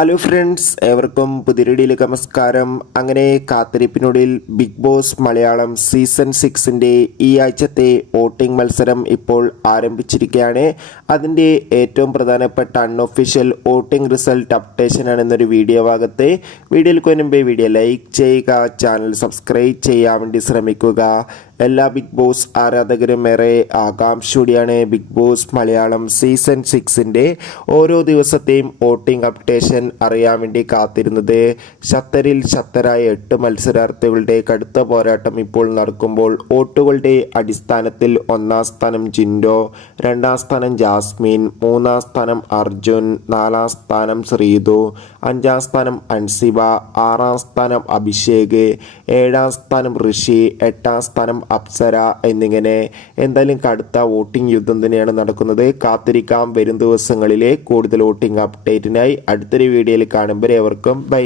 Hello friends, ഏവർക്കും പുതിയൊരു നമസ്കാരം. അങ്ങനെ കാത്തിരിപ്പിനൊടുവിൽ ബിഗ് ബോസ് മലയാളം സീസൺ 6ൻ്റെ ഈ ആഴ്ചത്തെ വോട്ടിംഗ് മത്സരം ഇപ്പോൾ ആരംഭിച്ചിരിക്കുകയാണ്. അതിൻ്റെ ഏറ്റവും പ്രധാനപ്പെട്ട അൺഒഫീഷ്യൽ വോട്ടിംഗ് റിസൾട്ട് അപ്ഡേഷനാണ് എന്നൊരു വീഡിയോ ഭാഗത്ത്. വീഡിയോയിലേക്ക് മുൻപേ വീഡിയോ ലൈക്ക് ചെയ്യുക, ചാനൽ സബ്സ്ക്രൈബ് ചെയ്യാൻ വേണ്ടി ശ്രമിക്കുക. എല്ലാ ബിഗ് ബോസ് ആരാധകരും ഏറെ ആകാംക്ഷയോടെയാണ് ബിഗ് ബോസ് മലയാളം സീസൺ 6ൻ്റെ ഓരോ ദിവസത്തെയും വോട്ടിംഗ് അപ്ഡേഷൻ അറിയാൻ വേണ്ടി കാത്തിരുന്നത്. ശക്തരിൽ ശക്തരായ 8 മത്സരാർത്ഥികളുടെ കടുത്ത പോരാട്ടം ഇപ്പോൾ നടക്കുമ്പോൾ വോട്ടുകളുടെ അടിസ്ഥാനത്തിൽ 1-ാം സ്ഥാനം ജിൻഡോ, 2-ാം സ്ഥാനം ജാസ്മിൻ, 3-ാം സ്ഥാനം അർജുൻ, 4-ാം സ്ഥാനം ശ്രീതു, 5-ാം സ്ഥാനം അൻസിബ, 6-ാം സ്ഥാനം അഭിഷേക്, 7-ാം സ്ഥാനം ഋഷി, 8-ാം സ്ഥാനം അപ്സര എന്നിങ്ങനെ എന്തായാലും കടുത്ത വോട്ടിംഗ് യുദ്ധം തന്നെയാണ് നടക്കുന്നത്. കാത്തിരിക്കാം വരും ദിവസങ്ങളിലെ കൂടുതൽ വോട്ടിംഗ് അപ്ഡേറ്റിനായി. അടുത്തൊരു വീഡിയോയിൽ കാണുമ്പോൾ ഏവർക്കും ബൈ.